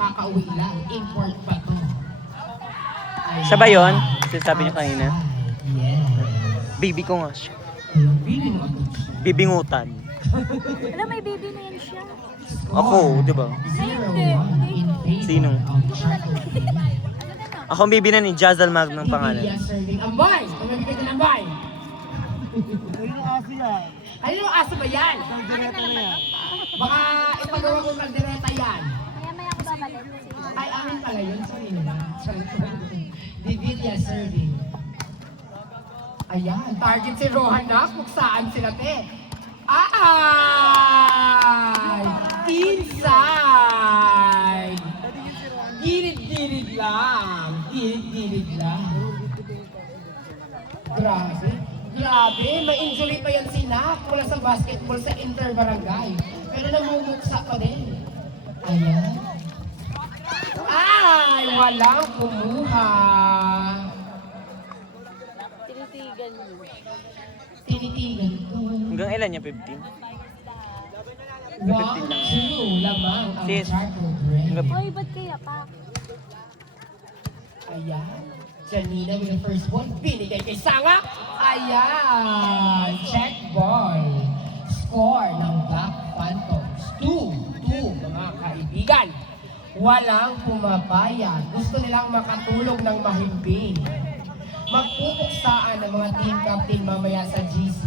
kakauwi lang. Import pa to. Ayan. Siya ba yun? Sinasabi niyo kanina? Yes. Baby ko nga siya. Baby mo ako. Bibingutan. Alam, may baby na yan siya. Ako, di ba? 0-1 in favor Sino? of Chaco. Ako ang bibi na ni Jazzal Mag ng pangalan. Bibiya serving. Ambay! Pagmamigay ka ng ambay! Ano yung aso ba yan? Baka ipagawa ko kaldereta yan. Maya-maya ko babalik. Ay, amin pala yun. Sorry naman. Bibiya serving. Ayan, target si Rohan na kung saan sila te. Ay! Inside! Gilid-gilid lang. Gilid-gilid lang. Grabe. Grabe, may injury pa yan si Nak mula sa basketball sa Interbarangay. Pero namumuksa pa din. Ayan. Ay, walang kumuha. Tinitigan niyo. Tinitigan ko. Hanggang ilan niya? 15? 1, 15 lang. 2, lamang ang Sis. charcoal bread. Hanggang- Hoy, ba't kaya pa? Ayan. Janina with the first ball. Binigay kay Sanga. Ayan. Check ball. Score ng Black Phantoms. 2-2 mga kaibigan. Walang pumapayag. Gusto nilang makatulog ng mahimbing. Magpupuksaan ng mga team captain mamaya sa GC.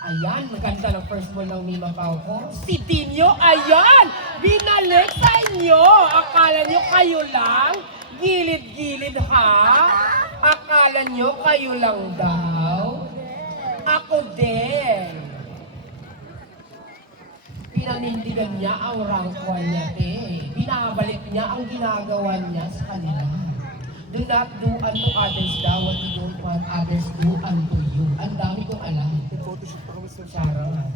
Ayan, maganda ng first ball ng Mima Pauco. Si Tinyo, ayan! Binalik sa inyo! Akala nyo kayo lang? Gilid-gilid ha? Akala nyo kayo lang daw? Ako din! Pinanindigan niya ang rangkwan niya, binabalik niya ang ginagawa niya sa kanila. Do not do unto others daw what you don't want others do unto you. Ang dami kong alam. Charot.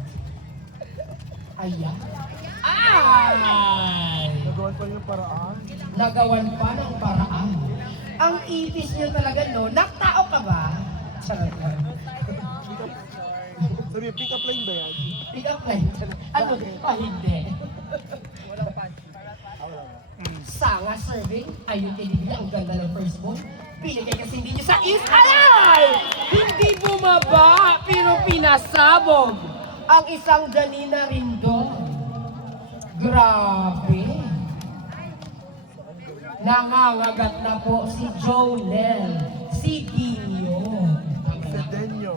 Ayan. Ay! Nagawan pa yung paraan. Nagawan pa ng paraan. Ang itis niyo talaga, no? Naktao ka ba? Charot lang. Sabi, pick up line ba yan? Pick up line. Ano? Hindi. Sanga serving. Ayun kay Divya. Ang ganda ng first ball. Binigay kasi hindi niyo sa is. Alay! Hindi bumaba, pero pinasabog ang isang Janina Rindon. Grabe. Nangangagat na po si Jonel. Si Dinyo. Sedenyo.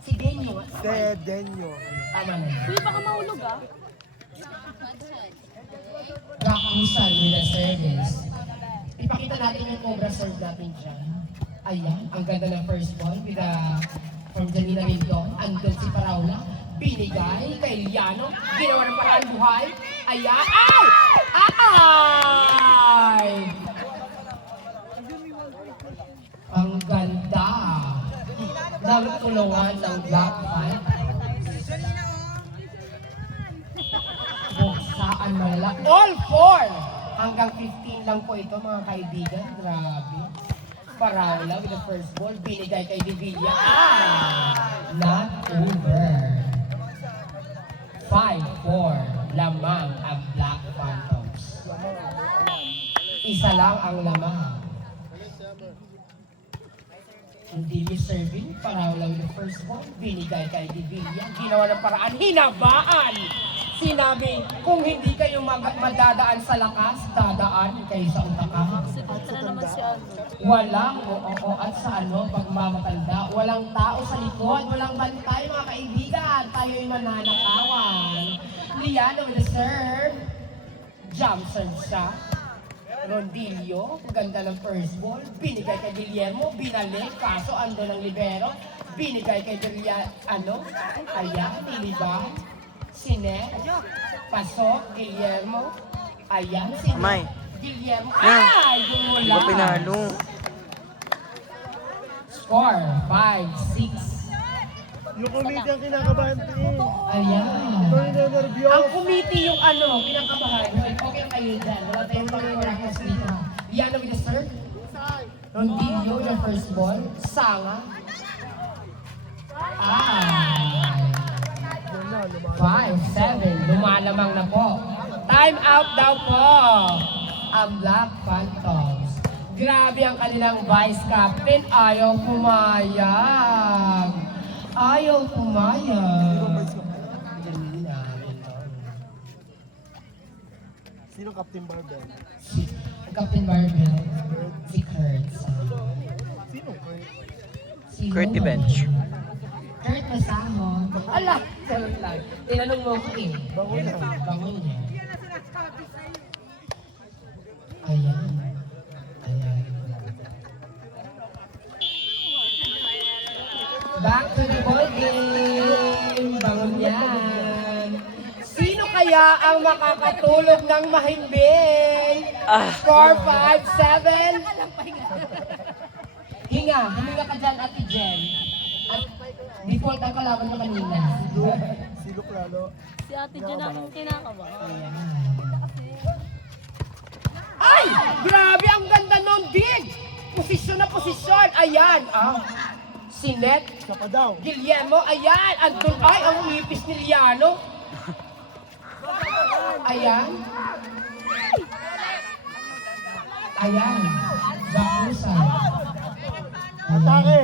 Si Dinyo. Sedenyo. Tama na. Uy, baka mahulog ah. Rakusan with a service. Ipakita natin yung Cobra serve natin dyan. Ayan, ang ganda ng first ball with from Janina Rindon. Andun si Paraula. Binigay kay Liano. Ginawa ng paraan buhay. Ayan. Ay! Ay! Ang ganda ng tulungan ng Black Fight. Buksaan malala. All four! Hanggang 15 lang po ito mga kaibigan. Grabe. Paraula with the first ball. Binigay kay Divilla. Not over. 5-4. Lamang ang Black Phantoms. Isa lang ang lamang. Hindi ni serving. Paraula with the first ball. Binigay kay Divilla. Ginawa ng paraan. Hinabaan! Sinabi, kung hindi kayo madadaan sa lakas, dadaan kayo sa utakan. Ito na naman si Ano. Walang oo at sa ano, pagmamatanda. Walang tao sa likod, walang bantay mga kaibigan. Tayo'y mananakawan. Liano with the serve. Jump serve siya. Rondillo, ganda ng first ball. Binigay kay Guillermo, binalik. Kaso ando ng libero. Binigay kay Guillermo, ayan, niliban. Sinet, pasok, Guillermo. Ayan, Sinet. Amay. Guillermo. Yan. Ay, Di ba gumulang. pinalo? Score, 5-6. Yung committee ang kinakabahan din. Ayan. Ito yung nervyos. Ang committee yung ano, pinakabahan. Okay na kayo dyan. Wala tayong pag-practice dito. Yan with the serve. Rondillo, the first ball. Sanga. Ay. 5-7. Lumalamang na po. Time out daw po ang Black Phantoms. Grabe ang kanilang vice captain. Ayaw pumayag. Ayaw pumayag. Ganina. Sino Captain Barbell? Ang Captain Barbell, si Kurt. Sino? Sino? Curty Bench. Kurt Masahon. Ala! Sarap lang. Tinanong mo ko eh. Bango na. Bango niya. Ayan. Ayan. Back to the ball game. Bango yan. Sino kaya ang makakatulog ng mahimbing? Score 5-7. Huminga ka dyan, Ate Jen. At default ang kalaban mo kanina. Silok lalo. Si ate dyan namin kinakaba. Ay! Grabe, ang ganda nun, Dig! Posisyon na posisyon. Ayan. Si Net Siya pa daw. Guillermo. Ayan. Andun. Ay, ang umipis ni Liano. Ayan. Ayan. Bakusan. Atake.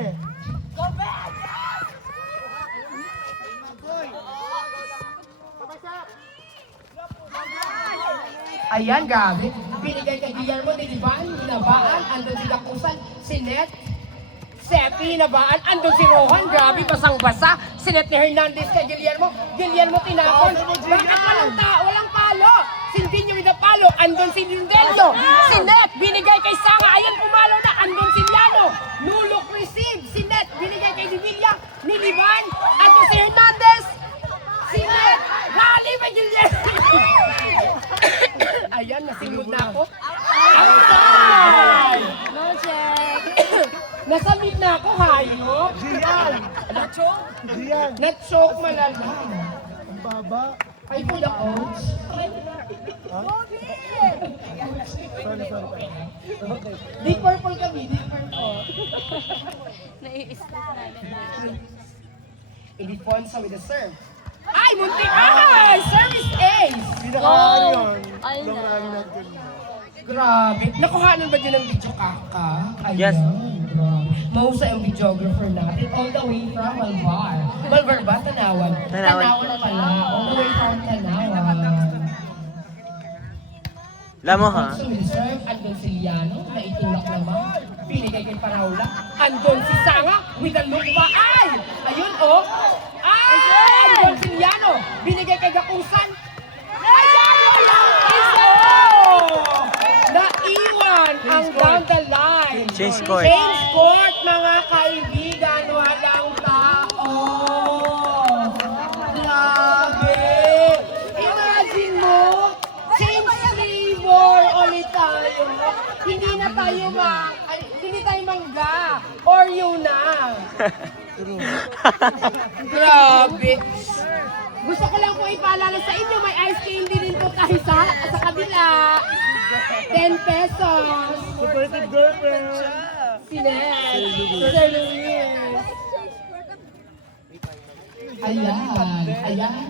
Ayan, grabe. Binigay kay Guillermo ni Liban, hinabaan, andun si Dakusan, si Net, Sepi, hinabaan, andun si Rohan, grabe, basang-basa. Si Net ni Hernandez kay Guillermo, Guillermo tinapon. Bakit walang palo? Si Lindinyo pinapalo, andun si Lindelio. Si Net, binigay kay Sanga, ayan, pumalo na, andun si Liano. Lulok receive, si Net, binigay kay Divilla, ni Liban, andun si Hernandez. Si Net, rally by Guillermo. Ayan, nasinod na ako. Outside! No check. Nasa mid na ako, hayop. Gian. Na-choke? Gian. Na-choke malala. Ang baba. Ay po the coach. Ha? Sorry. Deep purple kami, deep purple. Nai-stress namin. Ilifonso with the serve. Ay, muntik! Ay! Service ace! Pinaka-ano yun. Ay, Long na. rally natin. Grabe. Nakuhanan ba din ng video kaka? Ayan, Yes. grabe. Mahusay ang videographer natin all the way from Malvar. Malvar ba? Tanawan? Tanawan. Tanawan na pala. All the way from Tanawan. Alam mo ha? So, reserve, andun si Liano, naitulak naman. Binigay kay Paraula. Andun si Sanga, with a look ba? Ay! Ayun, oh! Ay! Andun si Liano, binigay kay Gakusan. Ayan! Walang isa! Naiwan ang down the line. Change court. Change court, mga kaibigan. Walang tao. Grabe! Imagine mo, change flavor ulit tayo. Hindi na tayo hindi tayo mangga. Or yun na. Grabe. Gusto ko lang po ipaalala sa inyo, may ice candy din po tayo sa kabila. 10 pesos. Supportive girlfriend. Sinet. Sir Luis. Ayan.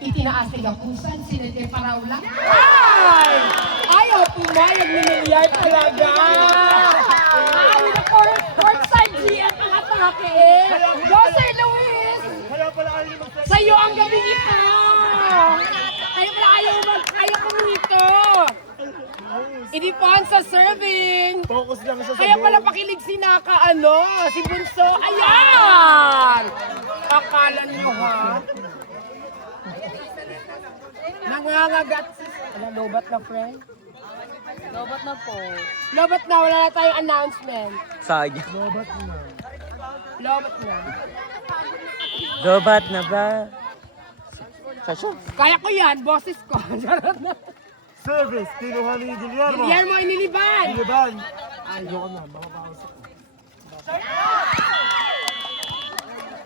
Itinaas ni Gakusan, Sinet kay Paraula. Ay! Ayaw, pumayag ni Milyar talaga. Ay, na courtside GM ang atake eh. Go, Sir Luis! Wala pala kayo mag- Sa'yo ang gabi ito! Ayaw kumito! Idipon sa serving! Focus lang siya sa Kaya pala goal. pakilig si si Bunso. Ayan! Akala niyo ha? Nangangagat si... lobat na friend? Lobat na po. Lobat na, wala na tayong announcement. Sayang. Lobat na. Lobat na. Dobat na ba? Sasyo? Kaya ko yan, boses ko. Charot na. Service. Kinuha ni Guillermo. Guillermo iniliban! Iniban. Ayoko na. Baka makausap.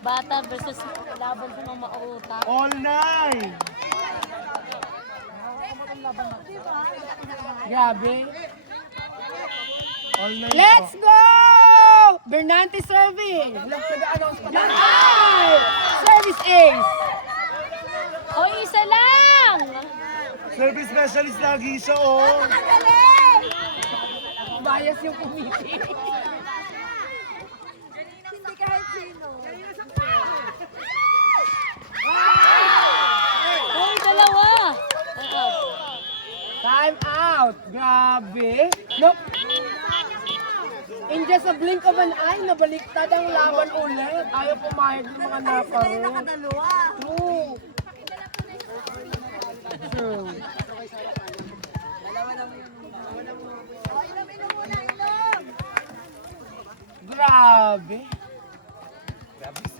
Bata versus laban sa mga mauta. All night. Grabe. All night. Let's go! Bernante serving. Nag-announce pa na. Ay! Service ace. O, isa lang! Service specialist lagi siya, oh. Bias yung committee. Hindi kahit sino. Uy, dalawa! Time out! Grabe! Look! In just a blink of an eye, nabaliktad ang laban ulit. Ayaw pumayag ng mga naparo. Nakadalawa. True. True. Inom muna, inom. Grabe.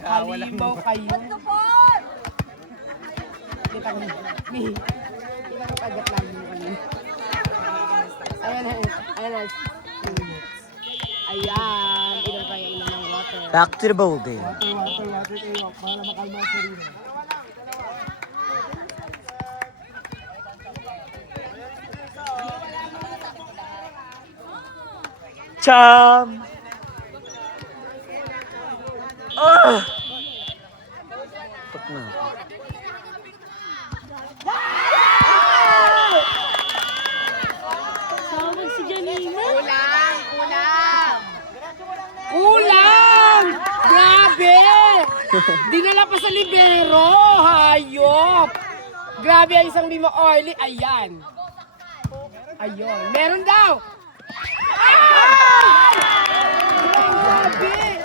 Halimaw kayo. Tupon! Kita ko. Kita ko kagat lang mo kanina. Ayan. Ayan. Inom kayo, inom ng water. Back to the bowl game. Water kayo. Para makalma ang sarili. Cham! Ah! Tok na. Tawag si Janina. Kulang! Grabe! Dinala pa sa libero! Hayop! Grabe ang isang lima oily. Ayan. Ayun. Meron daw! Ah! Grabe!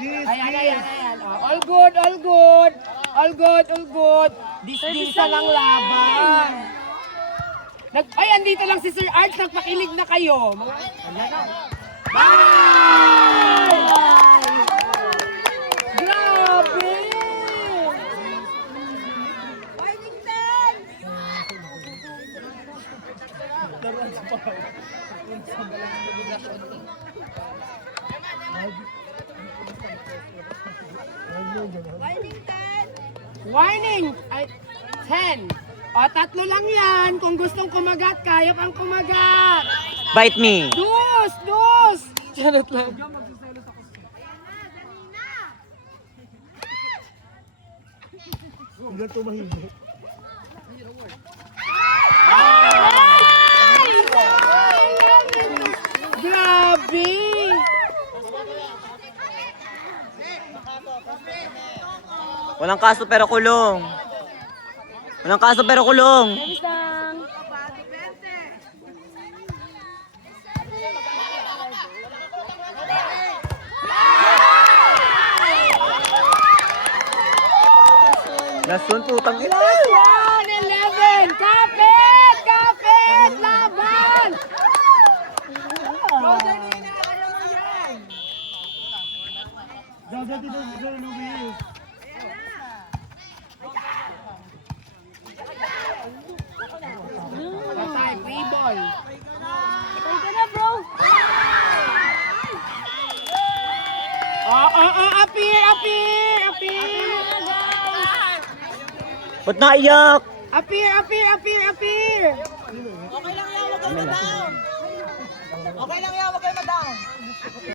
Kiss, Ayan. Oh, all good. Dis-disa lang laban. Ay, andito lang si Sir Art. Nagpakilig na kayo. Bye! Grabe! Warnington! Warnington! Warning! Ay, 10. O, 3 lang yan. Kung gustong kumagat, kaya pang kumagat. Bite me. Dus! Charot lang. Hindi tumahimik. Grabe! Walang kaso pero kulong. Bilis lang. Last one, putang ina. Last one, 11! Kapit! Laban! Gagati na si Sir Luis. Patay, free ball. Patay ka na, bro. Appear! Ba't naiyak? Appear! Okay lang yan, wag kayo ma-down. Okay lang yan, wag kayo ma-down.